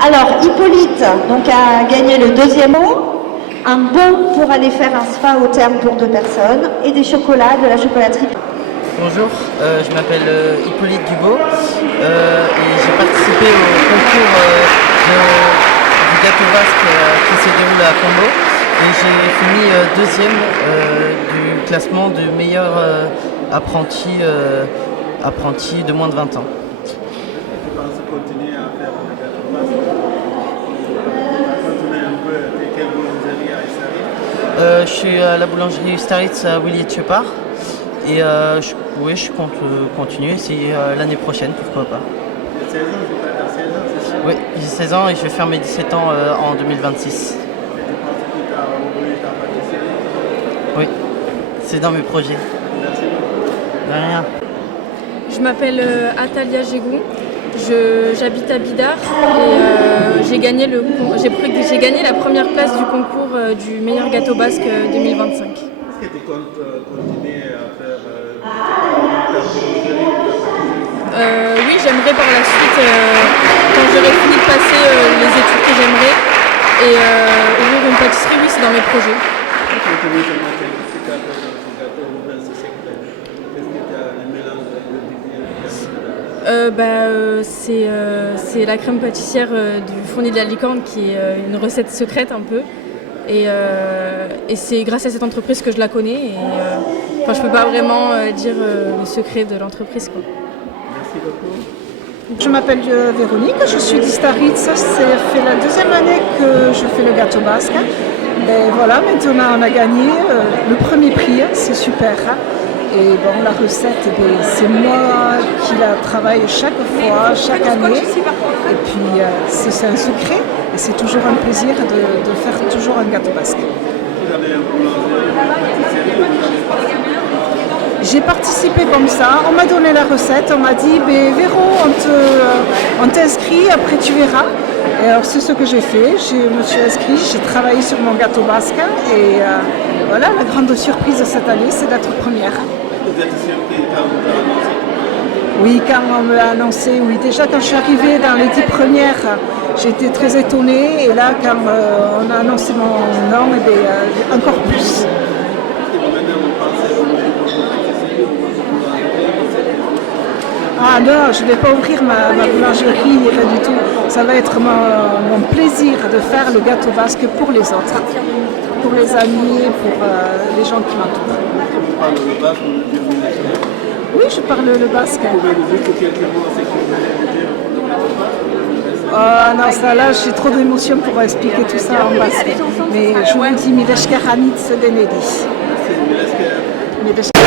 Alors, Hippolyte donc, a gagné le deuxième mot, un bon pour aller faire un spa au terme pour 2 personnes et des chocolats de la chocolaterie. Bonjour, je m'appelle Hippolyte Dubo et j'ai participé au concours du gâteau basque qui se déroule à Combo et j'ai fini deuxième du classement de meilleur apprenti de moins de 20 ans. Tu penses continuer à faire le gâteau basque? Continuer un peu, quelle boulangerie à Estarit? Je suis à la boulangerie Ustaritz à Willy-Tchepar et je compte continuer l'année prochaine, pourquoi pas. 16 ans, tu peux faire 16 ans, c'est ça? Oui, j'ai 16 ans et je vais faire mes 17 ans en 2026. Et tu penses que tu as oublié ta pâtisserie? Oui, c'est dans mes projets. Merci beaucoup. De rien. Je m'appelle Atalia Gégou, j'habite à Bidart et j'ai gagné la première place du concours du meilleur gâteau basque 2025. Est-ce que tu comptes continuer à faire ta boulangerie ou ta pâtisserie? Oui, j'aimerais par la suite, quand j'aurai fini de passer les études que j'aimerais, et ouvrir une pâtisserie, oui, c'est dans mes projets. Qu'est-ce que tu veux te mettre? Qu'est-ce que tu as fait dans ce gâteau ou dans ce secteur? Qu'est-ce que tu as le mélange C'est la crème pâtissière du Fourni de la Licorne qui est une recette secrète un peu. Et c'est grâce à cette entreprise que je la connais. Je peux pas vraiment dire le secret de l'entreprise, quoi. Merci beaucoup. Je m'appelle Véronique, je suis d'Istaritz. Ça fait la deuxième année que je fais le gâteau basque. Et voilà, maintenant on a gagné le premier prix, c'est super. Et bon, la recette, c'est moi qui la travaille chaque fois, chaque année. Et puis c'est un secret et c'est toujours un plaisir de faire toujours un gâteau basque. Vous avez un boulangerie, une pâtisserie ou vous avez participé? J'ai participé comme ça, on m'a donné la recette, on m'a dit Véro, on t'inscrit, après tu verras. Et alors c'est ce que j'ai fait, je me suis inscrite, j'ai travaillé sur mon gâteau basque et voilà, la grande surprise de cette année, c'est d'être première. Vous êtes surpris quand on vous a annoncé? Oui, quand on me l'a annoncé, oui. Déjà quand je suis arrivée dans les 10 premières, j'ai été très étonnée et là quand on a annoncé mon nom, encore plus. Ah non, je ne vais pas ouvrir ma boulangerie, rien du tout. Ça va être mon plaisir de faire le gâteau basque pour les autres, pour les amis, pour les gens qui m'entourent. Vous parlez le basque ou le vieux? Oui, je parle le basque. Vous pouvez nous dire quelques mots, c'est que vous voulez nous dire le gâteau basque? Ah non, ça là, j'ai trop d'émotions pour expliquer tout ça en basque. Mais je vous dis, Mileshker Hanitz Denedi. Merci, Mileshker.